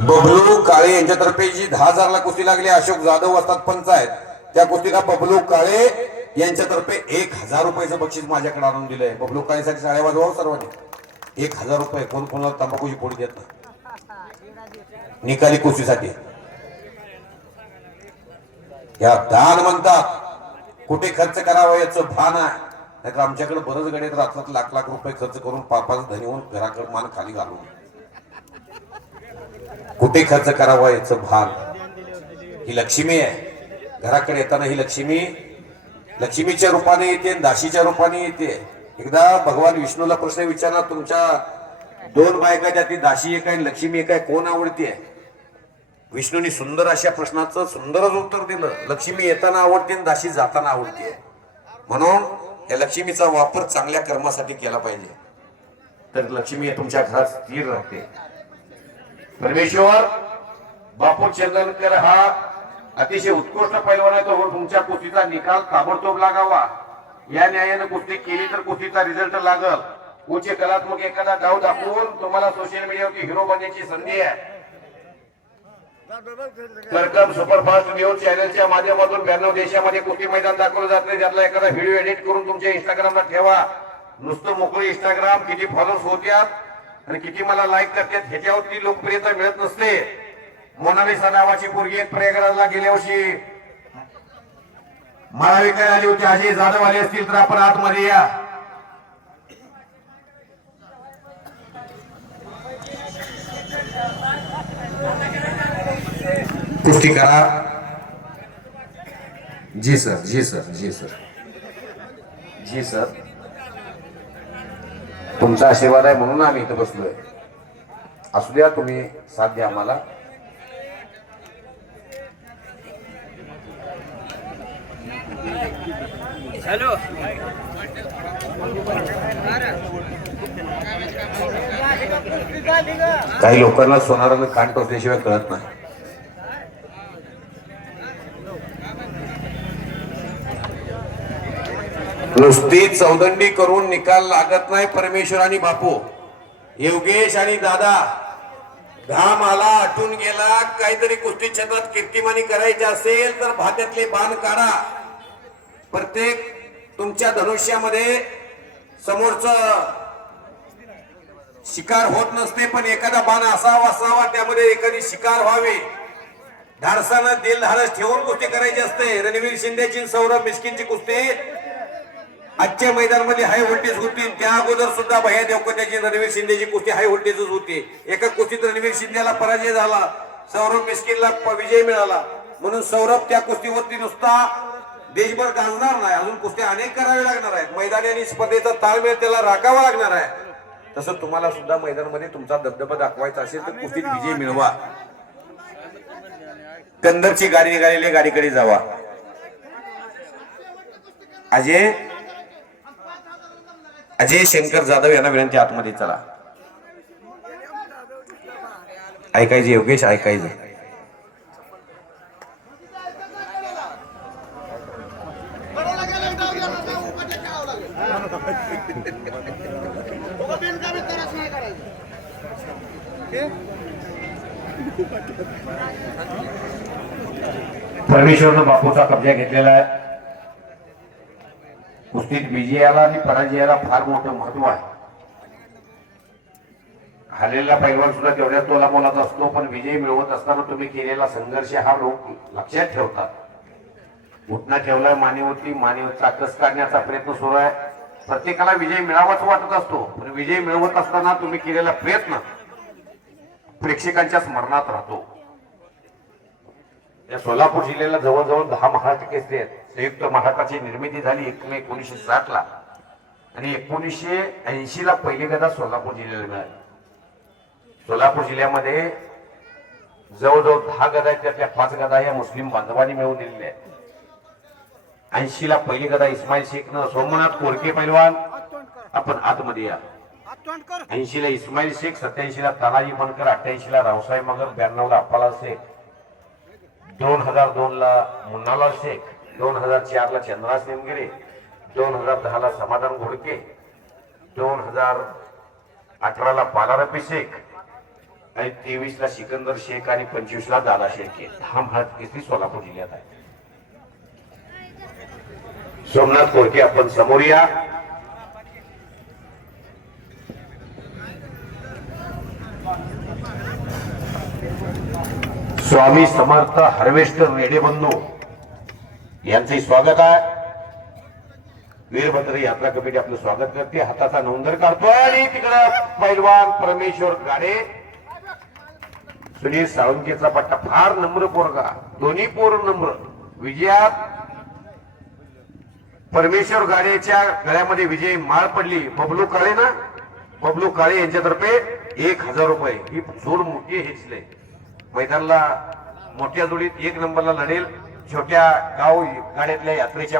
बबलू काळे यांच्यातर्फे जी 10,000 ला कुस्ती लागली, अशोक जाधव असतात पंचायत, त्या कुस्तीला बबलू काळे यांच्यातर्फे 1,000 रुपयाचं बक्षीस माझ्याकडे आणून दिलंय. बबलू काळेसाठी शाळा वाजवा सर्वांनी. 1,000 रुपये. कोण कोणाला तंबाखूची पोळी देत नाही निकाली कुस्तीसाठी. या दान म्हणतात. कुठे खर्च करावा याचं भान आहे. नाहीतर आमच्याकडे बरंच गडे रात्रात लाख लाख रुपये खर्च करून पापाचं धनी होऊन घराकडे मान खाली घालून. कुठे खर्च करावा याचं भान. ही लक्ष्मी आहे. घराकडे येताना ही लक्ष्मी लक्ष्मीच्या रूपाने येते, दाशीच्या रूपाने येते. एकदा भगवान विष्णूला प्रश्न विचारला, तुमच्या 2 बायका त्यातली दाशी एक आहे लक्ष्मी एक आहे, कोण आवडते? विष्णूंनी सुंदर अशा प्रश्नाचं सुंदरच उत्तर दिलं. लक्ष्मी येताना आवडते आणि दाशी जाताना आवडते. म्हणून या लक्ष्मीचा वापर चांगल्या कर्मासाठी केला पाहिजे, तर लक्ष्मी तुमच्या घरात स्थिर राहते. परमेश्वर बापू चंदनकर हा अतिशय उत्कृष्ट पैलवान आहे. तो तुमच्या कुस्तीचा निकाल ताबडतोब लागावा. या न्यायाने कुस्ती केली तर कुस्तीचा रिझल्ट लागल. उच्च कलात्मक एखादा डाव दाखवून तुम्हाला सोशल मीडियावरती हिरो बनण्याची संधी आहे. कर्कम सुपरफास्ट न्यूज चॅनलच्या माध्यमातून 92 देशामध्ये कुस्ती मैदान दाखवलं जात नाही. त्यातला एखादा व्हिडिओ एडिट करून तुमच्या इंस्टाग्रामला ठेवा. नुसतं मोकळी इंस्टाग्राम किती फॉलोअर्स होत्यात आणि किती मला लाईक करतात ह्याच्यावरती लोकप्रियता मिळत नसते. मोनालिसा नावाची पोरगी एक प्रयागराजला गेल्या वर्षी मला विकायला आली होती. अशी जाधव आले असतील तर आपण आतमध्ये या. कुस्ती करा. जी सर, जी सर, जी सर, जी सर. तुमचा आशीर्वाद आहे म्हणून आम्ही इथं बसलोय. असू द्या, तुम्ही साथ द्या आम्हाला. हॅलो. काही लोकांना सोनारानं कान टोचल्याशिवाय कळत नाही. नुसती चौदंडी करून निकाल लागत नाही. परमेश्वर आणि बापू, योगेश आणि दादा, घाम आला, आटून गेला, काहीतरी कुस्ती क्षेत्रात कीर्तिमानी करायची असेल तर भात्यातले बाण काढा. प्रत्येक तुमच्या धनुष्यामध्ये समोरचं शिकार होत नसते, पण एखादा बाण असावा त्यामध्ये एखादी शिकार व्हावी. धाडसानं दिल धाडस ठेवून कुस्ती करायची असते. रणवीर शिंदेची सौरभ मिस्किनची कुस्ती आजच्या मैदानामध्ये हाय व्होल्टेज होती. त्या अगोदर सुद्धा भैया देवकोट्याची रणवीर शिंदेची कुस्ती हाय व्होल्टेजच होती. एका कुस्तीत रणवीर शिंदेला पराजय झाला, सौरभ मिस्किनला विजय मिळाला. म्हणून सौरभ त्या कुस्तीवरती नुसता देशभर गाजणार नाही, अजून कुस्त्या अनेक करावे लागणार आहेत. मैदानी आणि स्पर्धेचा ताळमेळ त्याला राखावा लागणार आहे. तसं तुम्हाला सुद्धा मैदानामध्ये तुमचा दबदबा दाखवायचा असेल तर कुस्तीत विजय मिळवा. कंदरची गाडी निघालेली, गाडीकडे जावा. अजय शंकर जाधव यांना विनंती, आतमध्ये चला. ऐकायचं योगेश, ऐकायचं. परमेश्वरनं बापूचा कब्जा घेतलेला आहे. कुस्तीत विजयाला आणि पराजयाला फार मोठं महत्व आहे. हारलेला पैलवान सुद्धा तेवढ्या तोलामोलात असतो, पण विजय मिळवत असताना तुम्ही केलेला संघर्ष हा लोक लक्षात ठेवतात. घुटना ठेवलाय मानेवरती, मानेवरचा कस काढण्याचा प्रयत्न सुरू आहे. प्रत्येकाला विजय मिळावाच वाटत असतो, पण विजय मिळवत असताना तुम्ही केलेला प्रयत्न प्रेक्षकांच्या स्मरणात राहतो. या सोलापूर जिल्ह्याला जवळजवळ 10 महाराष्ट्र केसरी आहेत. संयुक्त महाराष्ट्राची निर्मिती झाली 1960 ला आणि 1980 ला पहिली गदा सोलापूर जिल्ह्याला मिळाली. सोलापूर जिल्ह्यामध्ये जवळजवळ 10 गदा आहेत, त्यातल्या 5 गदा या मुस्लिम बांधवांनी मिळवून दिलेल्या आहेत. 80 ला पहिली गदा इस्माईल शेखनं, सोमनाथ कोरके पैलवान, आपण आतमध्ये या. 80 ला इस्माईल शेख, 87 ला तानाजी बनकर, 88 ला रावसाहेब मगर, 92 ला अप्पालाल शेख, 2002 ला मुन्नालाल शेख, 2004 ला चंद्रास निमगिरे, 2010 ला समाधान घोडके, 2018 ला बालारपी शेख, आणि 23 ला सिकंदर शेख आणि 25 ला दादा शेळके. हा महाराज केसरी सोलापूर जिल्ह्यात आहे. सोमनाथ कोळके आपण समोर या. स्वामी समर्थ हार्वेस्टर रेडे बंधू यांचे स्वागत आहे. वीरभद्र यात्रा कमिटी आपलं स्वागत करते. हाताचा नोंदर काढतोय आणि तिकडं पैलवान परमेश्वर गाडे सुनील साळुंकेचा पट्टा. फार नम्र पोरगा, दोन्ही पोर नम्र. विजयात परमेश्वर गाडेच्या गळ्यामध्ये विजय माळ पडली. बबलू काळे ना, बबलू काळे यांच्यातर्फे 1000 रुपये. ही जोड मोठी हेचले. मैदानाला मोठ्या जोडीत 1 नंबरला लढेल. छोट्या गाव गाड्यातल्या यात्रेच्या